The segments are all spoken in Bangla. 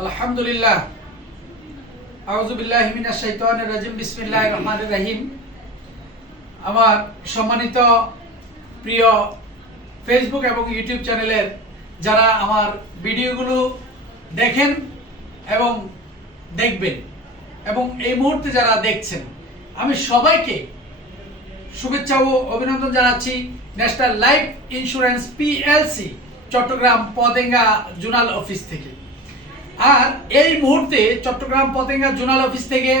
আলহামদুলিল্লাহ। রহিম। আমার সম্মানিত প্রিয় ফেসবুক এবং ইউটিউব চ্যানেলের যারা আমার ভিডিওগুলো দেখেন এবং দেখবেন এবং এই মুহূর্তে যারা দেখছেন, আমি সবাইকে শুভেচ্ছা ও অভিনন্দন জানাচ্ছি national life insurance PLC Chattogram Patenga zonal office থেকে। আর এই মুহূর্তে চট্টগ্রাম পতেঙ্গা জোনাল অফিস থেকে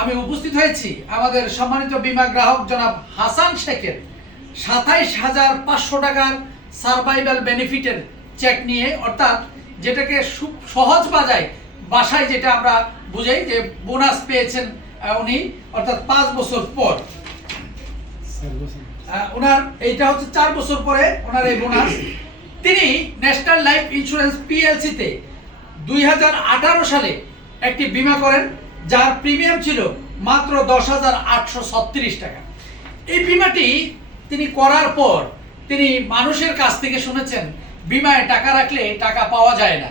আমি উপস্থিত হয়েছি আমাদের সম্মানিত বীমা গ্রাহক জনাব হাসান শেখের। সাতাইশ হাজার পাঁচশো টাকার সার্ভাইভাল বেনিফিটের চেক নিয়ে অর্থাৎ যেটাকে সহজ বাজায় বাসায় যেটা আমরা বুঝাই যে বোনাস পেয়েছেন উনি অর্থাৎ পাঁচ বছর পর। ওনার এইটা হচ্ছে চার বছর পরে ওনার এই বোনাস তিনি ন্যাশনাল লাইফ ইন্স্যুরেন্স পিএলসিতে দুই হাজার আঠারো সালে একটি বিমা করেন, যার প্রিমিয়াম ছিল মাত্র দশ হাজার আটশো ছত্রিশ টাকা। এই বিমাটি তিনি করার পর তিনি মানুষের কাছ থেকে শুনেছেন, বিমায় টাকা রাখলে টাকা পাওয়া যায় না।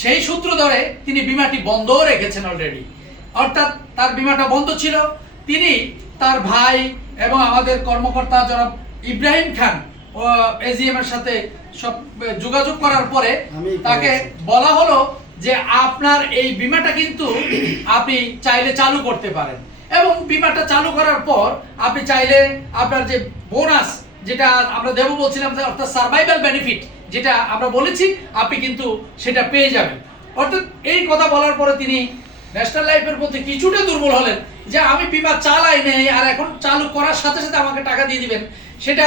সেই সূত্র ধরে তিনি বিমাটি বন্ধও রেখেছেন অলরেডি অর্থাৎ তার বিমাটা বন্ধ ছিল। তিনি তার ভাই এবং আমাদের কর্মকর্তা জনাব ইব্রাহিম খান এজিএম এর সাথে সব যোগাযোগ করার পরে তাকে বলা হলো যে আপনার এই বিমাটা কিন্তু আপনি চাইলে চালু করতে পারেন। এবং বিমাটা চালু করার পর আপনি চাইলে আপনার যে বোনাস যেটা আমরা দেবো বলছিলাম যে অর্থাৎ সার্ভাইভাল বেনিফিট যেটা আমরা বলেছি আপনি কিন্তু সেটা পেয়ে যাবেন। অর্থাৎ এই কথা বলার পরে তিনি ন্যাশনাল লাইফের প্রতি কিছুটা দুর্বল হলেন যে আমি বিমা চালাই নেই আর এখন চালু করার সাথে সাথে আমাকে টাকা দিয়ে দিবেন সেটা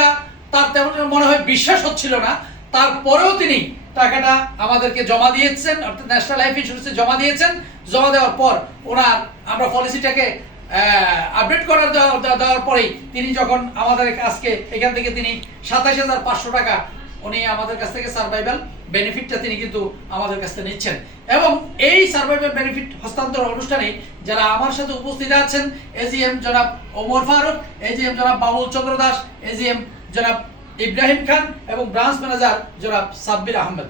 তার তেমন মনে হয় বিশ্বাস হচ্ছিল না। তারপরেও তিনি টাকাটা আমাদেরকে জমা দিয়েছেন, অর্থাৎ ন্যাশনাল লাইফ ইন্স্যুরেন্সে জমা দিয়েছেন। জমা দেওয়ার পর ওনার আমরা পলিসিটাকে আপডেট করার দেওয়া- দেওয়া- দেওয়ার পরেই তিনি যখন আমাদের আজকে এখান থেকে তিনি সাতাশ হাজার পাঁচশো টাকা উনি আমাদের কাছ থেকে সার্ভাইভাল বেনিফিটটা তিনি কিন্তু আমাদের কাছ থেকে নিচ্ছেন। এবং এই সার্ভাইভাল বেনিফিট হস্তান্তর অনুষ্ঠানে যারা আমার সাথে উপস্থিত আছেন এজিএম জনাব ওমর ফারুক এজিএম জনাব বাবুল চন্দ্র দাস এজিএম জনাব ইব্রাহিম খান এবং ব্রাঞ্চ ম্যানেজার জনাব সাব্বির আহমেদ।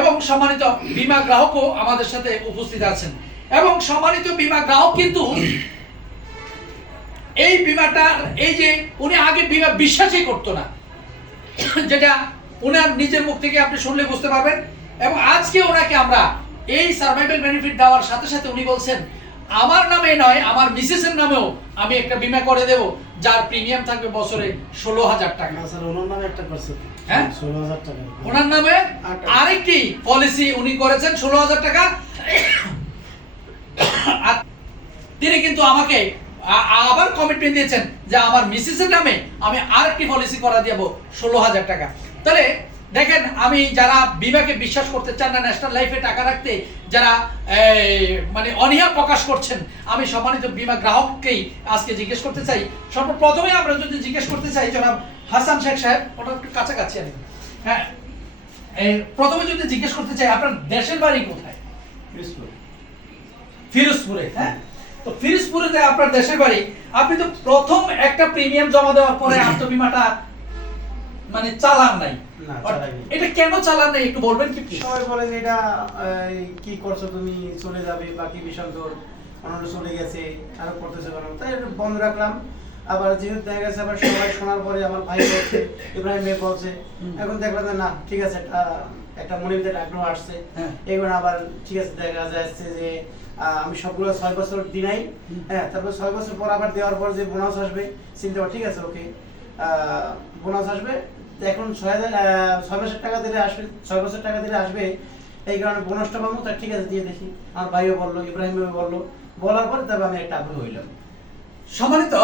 এবং সম্মানিত বীমা গ্রাহকও আমাদের সাথে উপস্থিত আছেন। এবং সম্মানিত বীমা গ্রাহক কিন্তু এই বিমাটা, এই যে উনি আগে বিমা বিশ্বাসই করতো না, যেটা ওনার নিজের মুখ থেকে আপনি শুনলে বুঝতে পারবেন। এবং আজকে ওনাকে আমরা এই সার্ভাইভাল বেনিফিট দেওয়ার সাথে সাথে উনি বলছেন আমার নামে নয় আমার মিসেসের নামেও আমি একটা বিমা করে দেব যার প্রিমিয়াম থাকবে বছরে ষোলো হাজার টাকা। স্যার ওনার নামে একটা করছে। হ্যাঁ? ষোলো হাজার টাকা। ওনার নামে আরেকটি পলিসি উনি করেছেন ষোলো হাজার টাকা। তিনি কিন্তু আমাকে আবার কমিটমেন্ট দিয়েছেন যে আমার মিসেসের নামে আমি আরেকটি পলিসি করা দিব ষোলো হাজার টাকা। তাহলে দেখেন আমি যারা বিমাকে বিশ্বাস করতে চান না ন্যাশনাল লাইফে টাকা রাখতে যারা মানে অনীহা প্রকাশ করছেন আমি সম্মানিত বিমা গ্রাহককেই আজকে জিজ্ঞেস করতে চাই। সর্বপ্রথমে আমরা যদি জিজ্ঞেস করতে চাই জনাব হাসান শেখ সাহেব ওটা একটু কাছাকাছি আমি হ্যাঁ প্রথমে যদি জিজ্ঞেস করতে চাই আপনার দেশের বাড়ি কোথায়? ফিরোজপুরে। হ্যাঁ? তো ফিরোজপুরে আপনার দেশের বাড়ি আপনি তো প্রথম একটা প্রিমিয়াম জমা দেওয়ার পরে আত্মবিমাটা মানে চালান নাই। এটা কেন চালান নাই? একটু বলবেন কি? সবাই বলেন এটা কি করছ তুমি চলে যাবে বা কি বিষয় তোর? চলে গেছে আরও করতেছে কেন তাই বন্ধ রাখলাম। আবার যেহেতু দেখা গেছে আবার সবাই শোনার পরে আমার ভাই বলছে ইব্রাহিম ভাই বলছে এখন দেখলাম না ঠিক আছে একটা একটা মনের ভিতরে আগ্রহ আসছে। হ্যাঁ। এবার আবার ঠিক আছে দেখা যাচ্ছে যে আমি সবগুলো ছয় বছর দিনাই। হ্যাঁ তারপর ছয় বছর পর আবার দেওয়ার পর যে বোনাস আসবে চিন্তা ঠিক আছে ওকে বোনাস আসবে। এখন ছয় ছয় বছর টাকা দিলে আসবে, ছয় বছর টাকা দিলে আসবে। এই কারণে বোনাসটা পাবো, তা ঠিক আছে, দিয়ে দেখি। আমার ভাইও বলল ইব্রাহিম বলল। বলার পরে আমি একটা আগ্রহ হইলাম। সম্মানিত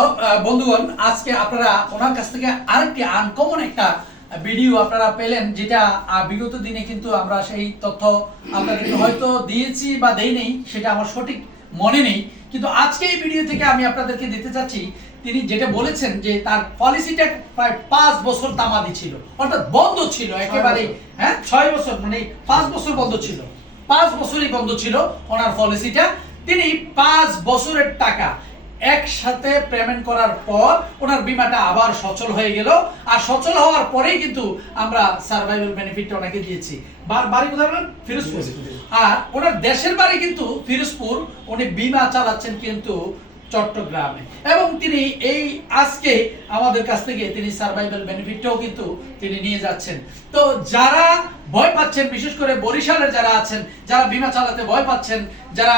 বন্ধুগণ, আজকে আপনারা ওনার কাছ থেকে আরেকটি আনকমন একটা ভিডিও আপনারা পেলেন, যেটা বিগত দিনে কিন্তু আমরা সেই তথ্য আপনাদেরকে হয়তো দিয়েছি বা দেই নেই, সেটা আমার সঠিক মনে নেই। কিন্তু আজকে এই ভিডিও থেকে আমি আপনাদেরকে দিতে চাচ্ছি তিনি যেটা বলেছেন যে তার পলিসিটা প্রায় পাঁচ বছর তামাদি ছিল। অর্থাৎ বন্ধ ছিল একেবারেই হ্যাঁ ছয় বছর মানে পাঁচ বছর বন্ধ ছিল। পাঁচ বছরই বন্ধ ছিল ওনার পলিসিটা। তিনি পাঁচ বছরের টাকা একসাথে পেমেন্ট করার পর ওনার বিমাটা আবার সচল হয়ে গেল। আর সচল হওয়ার পরেই কিন্তু আমরা সার্ভাইভাল বেনিফিটটা ওনাকে দিয়েছি। বাড়ি কোথায় বলেন? ফিরোজপুর। আর ওনার দেশের বাড়ি কিন্তু ফিরোজপুর। উনি বিমা চালাচ্ছেন কিন্তু চট্টগ্রামে। এবং তিনি এই আজকে আমাদের কাছ থেকে তিনি সার্ভাইভাল বেনিফিটটাও কিন্তু তিনি নিয়ে যাচ্ছেন। তো যারা ভয় পাচ্ছেন, বিশেষ করে বরিশালের যারা আছেন, যারা বিমা চালাতে ভয় পাচ্ছেন, যারা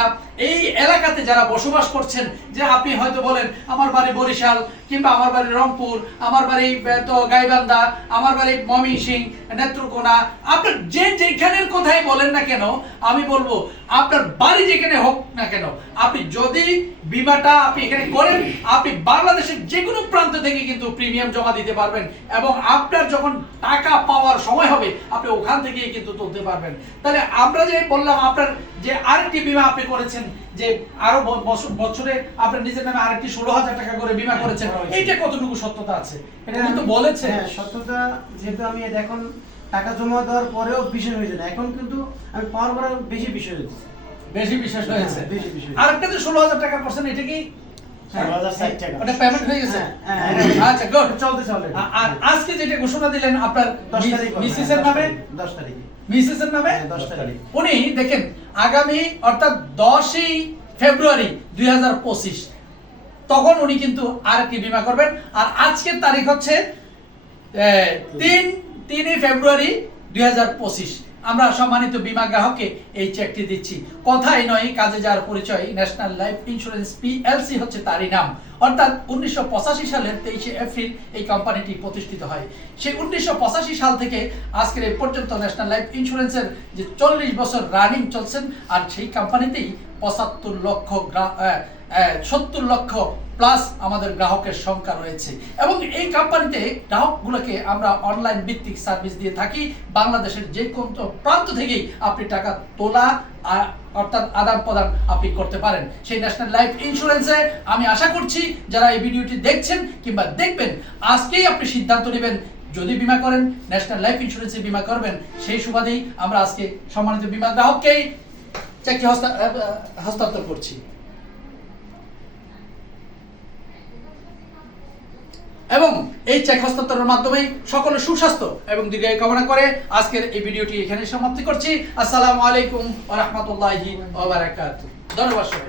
এই এলাকাতে যারা বসবাস করছেন, যে আপনি হয়তো বলেন, আমার বাড়ি বরিশাল কিংবা আমার বাড়ি রংপুর, আমার বাড়ি তো গাইবান্ধা, আমার বাড়ি ময়মনসিং, নেত্রকোনা। আপনার যে যেখানের কথাই বলেন না কেন, আমি বলব, আপনার বাড়ি যেখানে হোক না কেন, আপনি যদি বিমাটা আপনি এখানে করেন, আপনি বাংলাদেশের যে কোনো প্রান্ত থেকে কিন্তু প্রিমিয়াম জমা দিতে পারবেন এবং আপনার যখন টাকা পাওয়ার সময় হবে, আপনি ওখান থেকেই কিন্তু তুলতে পারবেন। তাহলে আমরা যে বললাম আপনার যে আরেকটি বিমা আপনি করেছেন যে আরও বছরে আপনার নিজের নামে আরেকটি ষোলো হাজার টাকা করে বিমা করেছেন এইটা কতটুকু সত্যতা আছে? এটা কিন্তু বলেছে হ্যাঁ সত্যতা যেহেতু আমি এটা এখন টাকা জমা দেওয়ার পরেও বিষয় হয়েছে না এখন কিন্তু আমি পাওয়ার পরে বেশি বিষয় হচ্ছে বেশি বিশ্বাস হয়েছে। হ্যাঁ, বেশি বিষয়। আরেকটা যে ষোলো হাজার টাকা করছেন এটা কি ওটা পেমেন্ট হয়ে গেছে? হ্যাঁ, হ্যাঁ, আচ্ছা গুড চলতে চলে আর আজকে যেটা ঘোষণা দিলেন আপনার মিসেস এর নামে? তারিখ, দশ তারিখে। মিসেস এর নামে তারিখ। উনি দেখেন আগামী অর্থাৎ দশই ফেব্রুয়ারি দুই হাজার পঁচিশ তখন উনি কিন্তু আরেকটি বিমা করবেন। আর আজকের তারিখ হচ্ছে আহ, তিন তিনই ফেব্রুয়ারি দুই হাজার পঁচিশ। আমরা সম্মানিত বিমা গ্রাহককে এই চেকটি দিচ্ছি। কথাই নয়, কাজে যাওয়ার পরিচয় ন্যাশনাল লাইফ ইন্স্যুরেন্স পিএলসি হচ্ছে তারই নাম। অর্থাৎ উনিশশো পঁচাশি সালের তেইশে এপ্রিল এই কোম্পানিটি প্রতিষ্ঠিত হয়। সেই উনিশশো পঁচাশি সাল থেকে আজকের এই পর্যন্ত ন্যাশনাল লাইফ ইন্স্যুরেন্সের যে চল্লিশ বছর রানিং চলছেন, আর সেই কোম্পানিতেই পঁচাত্তর লক্ষ সত্তর লক্ষ প্লাস আমাদের গ্রাহকের সংখ্যা রয়েছে। এবং এই কোম্পানিতে গ্রাহকগুলোকে আমরা অনলাইন ভিত্তিক সার্ভিস দিয়ে থাকি। বাংলাদেশের যে কোনো প্রান্ত থেকেই আপনি টাকা তোলা অর্থাৎ আদান প্রদান আপনি করতে পারেন। সেই ন্যাশনাল লাইফ ইন্স্যুরেন্সে আমি আশা করছি যারা এই ভিডিওটি দেখছেন কিংবা দেখবেন, আজকেই আপনি সিদ্ধান্ত নেবেন যদি বিমা করেন ন্যাশনাল লাইফ ইন্স্যুরেন্সে বিমা করবেন, সেই সুবাদেই আমরা আজকে সম্মানিত বিমা গ্রাহককেই চেকটি হস্তান্তর করছি। এবং এই চেক হস্তান্তরের মাধ্যমে সকলের সুস্বাস্থ্য এবং দীর্ঘায়ু কামনা করে আজকের এই ভিডিওটি এখানে সমাপ্তি করছি। আসসালামু আলাইকুম রহমতুল্লাহ ধন্যবাদ সবাই